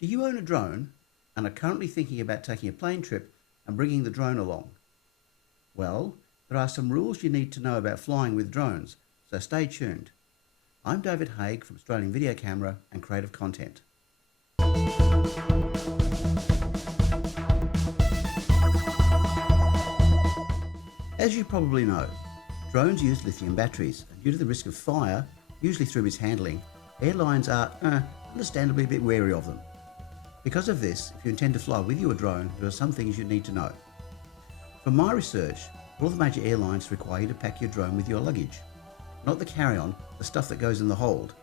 Do you own a drone and are currently thinking about taking a plane trip and bringing the drone along? Well, there are some rules you need to know about flying with drones, so stay tuned. I'm David Haig from Australian Video Camera and Creative Content. As you probably know, drones use lithium batteries, and due to the risk of fire, usually through mishandling, airlines are, understandably a bit wary of them. Because of this, if you intend to fly with your drone, there are some things you need to know. From my research, all the major airlines require you to pack your drone with your luggage, not the carry-on, the stuff that goes in the hold.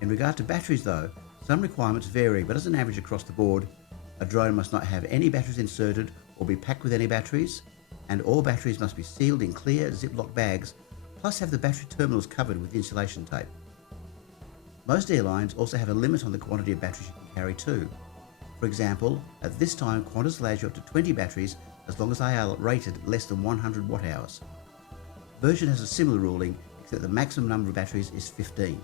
In regard to batteries though, some requirements vary, but as an average across the board, a drone must not have any batteries inserted or be packed with any batteries, and all batteries must be sealed in clear Ziploc bags, plus have the battery terminals covered with insulation tape. Most airlines also have a limit on the quantity of batteries you can carry too. For example, at this time Qantas allows you up to 20 batteries as long as they are rated less than 100 watt hours. Virgin has a similar ruling, except the maximum number of batteries is 15.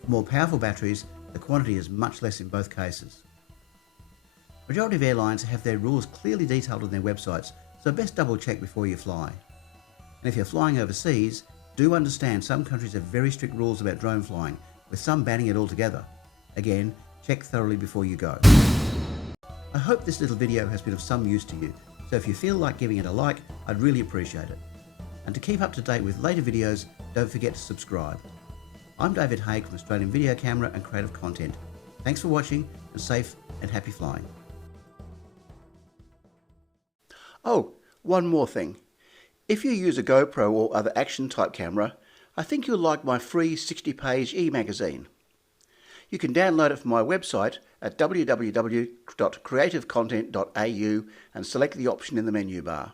For more powerful batteries, the quantity is much less in both cases. Majority of airlines have their rules clearly detailed on their websites, so best double check before you fly. And if you're flying overseas, do understand some countries have very strict rules about drone flying, with some banning it altogether. Again, check thoroughly before you go. I hope this little video has been of some use to you, so if you feel like giving it a like, I'd really appreciate it. And to keep up to date with later videos, don't forget to subscribe. I'm David Haig from Australian Video Camera and Creative Content. Thanks for watching, and safe and happy flying. Oh, one more thing. If you use a GoPro or other action type camera, I think you'll like my free 60-page e-magazine. You can download it from my website at www.creativecontent.au and select the option in the menu bar.